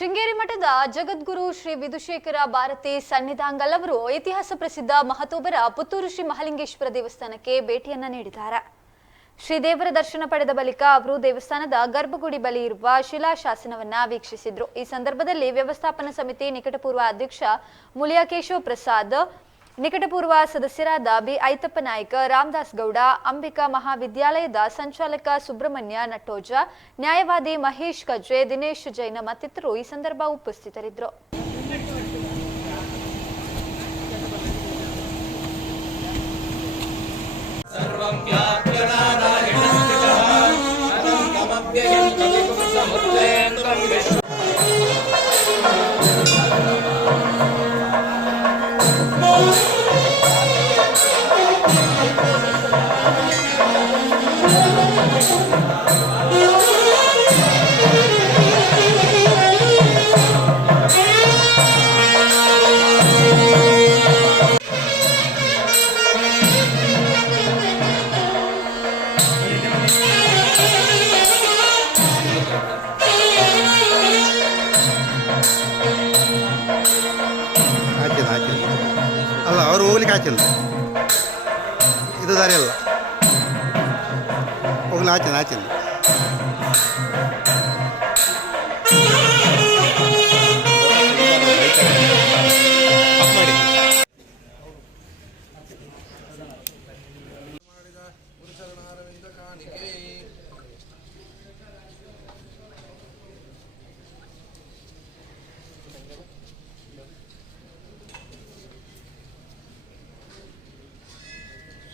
ಶೃಂಗೇರಿ ಮಠದ ಜಗದ್ಗುರು ಶ್ರೀ ವಿಧುಶೇಖರ ಭಾರತಿ ಸನ್ನಿಧಾಂಗಲ್ ಇತಿಹಾಸ ಪ್ರಸಿದ್ಧ ಮಹತೋಬರ ಪುತ್ತೂರು ಶ್ರೀ ಮಹಾಲಿಂಗೇಶ್ವರ ದೇವಸ್ಥಾನಕ್ಕೆ ಭೇಟಿಯನ್ನ ನೀಡಿದ್ದಾರೆ. ಶ್ರೀದೇವರ ದರ್ಶನ ಪಡೆದ ಬಳಿಕ ಅವರು ದೇವಸ್ಥಾನದ ಗರ್ಭಗುಡಿ ಬಳಿ ಇರುವ ಶಿಲಾಶಾಸನವನ್ನ ವೀಕ್ಷಿಸಿದ್ರು. ಈ ಸಂದರ್ಭದಲ್ಲಿ ವ್ಯವಸ್ಥಾಪನಾ ಸಮಿತಿ ನಿಕಟಪೂರ್ವ ಅಧ್ಯಕ್ಷ ಮುಳಿಯ ಕೇಶವ ಪ್ರಸಾದ್, ನಿಕಟಪೂರ್ವ ಸದಸ್ಯರಾದ ಬಿ ಐತಪ್ಪ ನಾಯ್ಕ, ರಾಮದಾಸ್ ಗೌಡ, ಅಂಬಿಕಾ ಮಹಾವಿದ್ಯಾಲಯದ ಸಂಚಾಲಕ ಸುಬ್ರಹ್ಮಣ್ಯ ನಟ್ಟೋಜ, ನ್ಯಾಯವಾದಿ ಮಹೇಶ್ ಕಜ್ರೆ, ದಿನೇಶ್ ಜೈನ ಮತ್ತಿತರರು ಈ ಸಂದರ್ಭ ಉಪಸ್ಥಿತರಿದ್ದರು. ಅಲ್ಲ ಅವರು ಹೋಗ್ಲಿಕ್ಕೆ ಹಾಕಿಲ್ಲ, ಇದು ದಾರಿ ಅಲ್ಲ, ಹೋಗ್ಲಿ ಹಾಕಿಲ್ಲ. ಮಾಡಿದ ಗುರುಚರಣಾರವಿಂದ ಕಾಣಿಕೆ